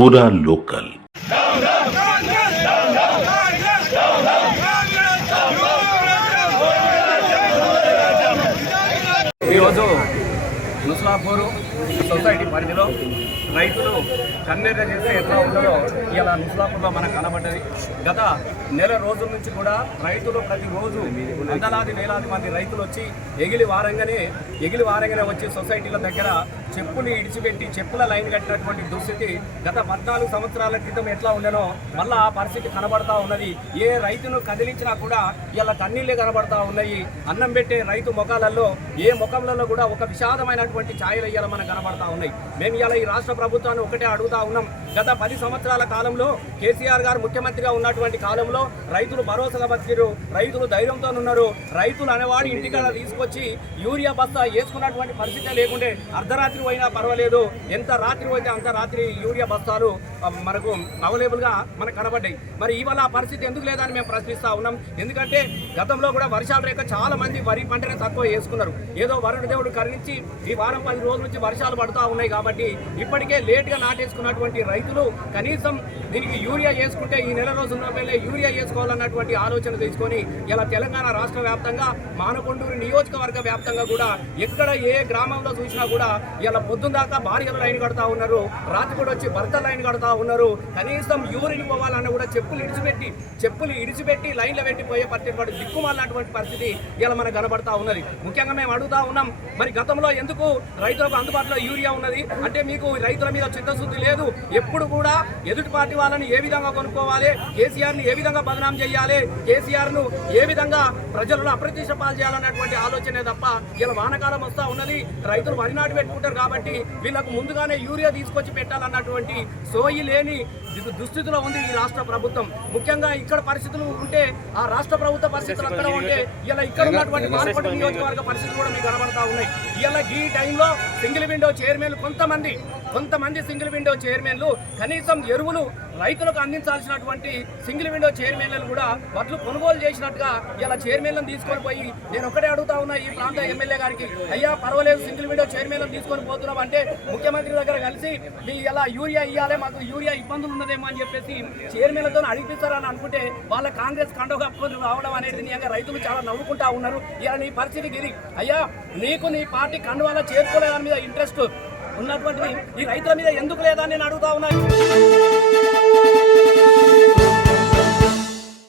पूरा local. Nustulapur society పరిధిలో రైతులు కన్నెర్ర చేస్తే ఎట్లా ఉంటుందో ఇలా నుస్లాపూర్లో మనకు కనబడ్డది. గత నెల రోజుల నుంచి కూడా రైతులు ప్రతిరోజు వందలాది వేలాది మంది రైతులు వచ్చి ఎగిలి వారంగానే వచ్చి సొసైటీల దగ్గర చెప్పులు ఇడిచిపెట్టి చెప్పుల లైన్ కట్టినటువంటి దుస్థితి గత 14 సంవత్సరాల క్రితం ఎట్లా ఉండేనో మళ్ళీ ఆ పరిస్థితి కనబడతా ఉన్నది. ఏ రైతును కదిలించినా కూడా ఇలా కన్నీళ్ళే కనబడతా ఉన్నాయి. అన్నం పెట్టే రైతు ముఖాలలో ఏ ముఖంలో కూడా ఒక విషాదమైనటువంటి ఛాయలు ఇవాళ మనకు కనబడతా ఉన్నాయి. మేము ఇవాళ ఈ రాష్ట్ర ప్రభుత్వాన్ని ఒకటే అడుగుతా ఉన్నాం. గత 10 సంవత్సరాల కాలంలో కేసీఆర్ గారు ముఖ్యమంత్రిగా ఉన్నటువంటి కాలంలో రైతులు భరోసాగా బతికిరు, రైతులు ధైర్యంతో ఉన్నారు. రైతులు అనేవాడు ఇంటికాడ తీసుకొచ్చి యూరియా బస్తా వేసుకున్నటువంటి పరిస్థితే లేకుంటే అర్ధరాత్రి అయినా పర్వాలేదు, ఎంత రాత్రి అయితే అంత రాత్రి యూరియా బస్తాలు మనకు అవైలబుల్గా మనకు కనబడ్డాయి. మరి ఇవాళ ఆ పరిస్థితి ఎందుకు లేదని మేము ప్రశ్నిస్తూ ఉన్నాం. ఎందుకంటే గతంలో కూడా వర్షాలు లేక చాలా మంది వరి పంటనే తక్కువ వేసుకున్నారు. ఏదో వరుణ దేవుడు కరుణించి ఈ వారం 10 రోజుల నుంచి వర్షాలు పడుతూ ఉన్నాయి కాబట్టి ఇప్పటికే లేట్గా నాటేసుకున్నటువంటి రైతులు కనీసం దీనికి యూరియా వేసుకుంటే ఈ నెల రోజుల వేళ యూరియా వేసుకోవాలన్నటువంటి ఆలోచన తీసుకొని ఇలా తెలంగాణ రాష్ట్ర వ్యాప్తంగా మానకొండూరు నియోజకవర్గ వ్యాప్తంగా కూడా ఎక్కడ ఏ గ్రామంలో చూసినా కూడా ఇలా పొద్దున్న దాకా భార్యలు లైన్ కడతా ఉన్నారు, రాత్రి కూడా వచ్చి భర్త లైన్ కడతా ఉన్నారు. కనీసం యూరిన్ పోవాలన్నా కూడా చెప్పులు ఇడిచిపెట్టి లైన్లో పెట్టిపోయే పరిస్థితి దిక్కుమాలినటువంటి పరిస్థితి ఇలా మనకు కనబడతా ఉన్నది. ముఖ్యంగా మేము అడుగుతా ఉన్నాం, మరి గతంలో ఎందుకు రైతులకు అందుబాటులో యూరియా ఉన్నది అంటే మీకు రైతుల మీద చిత్తశుద్ధి లేదు. ఎప్పుడు కూడా ఎదుటి పార్టీ వాళ్ళని ఏ విధంగా కొనుక్కోవాలి, కేసీఆర్ని ఏ విధంగా బదనాం చేయాలి, కేసీఆర్ను ఏ విధంగా ప్రజలను అప్రతిష్ట పాలు చేయాలన్నటువంటి ఆలోచనే తప్ప ఇలా వానకాలం వస్తూ ఉన్నది. రైతులు వరి నాటు పెట్టుకుంటారు కాబట్టి వీళ్ళకు ముందుగానే యూరియా తీసుకొచ్చి పెట్టాలన్నటువంటి సోయి లేని దుస్థితిలో ఉంది ఈ రాష్ట్ర ప్రభుత్వం. ముఖ్యంగా ఇక్కడ పరిస్థితులు ఉంటే ఆ రాష్ట్ర ప్రభుత్వ పరిస్థితులు అక్కడ ఉంటే ఇలా ఇక్కడ ఉన్నటువంటి మానకొండ నియోజకవర్గ పరిస్థితులు కూడా మీకు కనబడతా ఉన్నాయి. ఇలా ఈ టైంలో సింగిల్ విండో చైర్మన్లు కొంతమంది సింగిల్ విండో చైర్మన్లు కనీసం ఎరువులు రైతులకు అందించాల్సినటువంటి సింగిల్ విండో చైర్మన్లను కూడా వడ్లు కొనుగోలు చేసినట్టుగా ఇలా చైర్మన్లను తీసుకొని పోయి నేను ఒకటే అడుగుతా ఉన్నా ఈ ప్రాంత ఎమ్మెల్యే గారికి, అయ్యా పర్వాలేదు సింగిల్ విండో చైర్మన్లను తీసుకొని పోతున్నాం అంటే ముఖ్యమంత్రి దగ్గర కలిసి మీ ఇలా యూరియా ఇవ్వాలి, మాకు యూరియా ఇబ్బందులు ఉన్నదేమో అని చెప్పేసి చైర్మన్లతో అడిగిస్తారని అనుకుంటే వాళ్ళ కాంగ్రెస్ కండోగా రావడం అనేది నిజంగా రైతులు చాలా నవ్వుకుంటా ఉన్నారు. ఇలా నీ పరిస్థితికి ఇది అయ్యా, నీకు నీ పార్టీ కండువాలా చేరుకోలేదని మీద ఇంట్రెస్ట్ ఉన్నటువంటి ఈ రైతుల మీద ఎందుకు లేదా నేను అడుగుతా ఉన్నాను.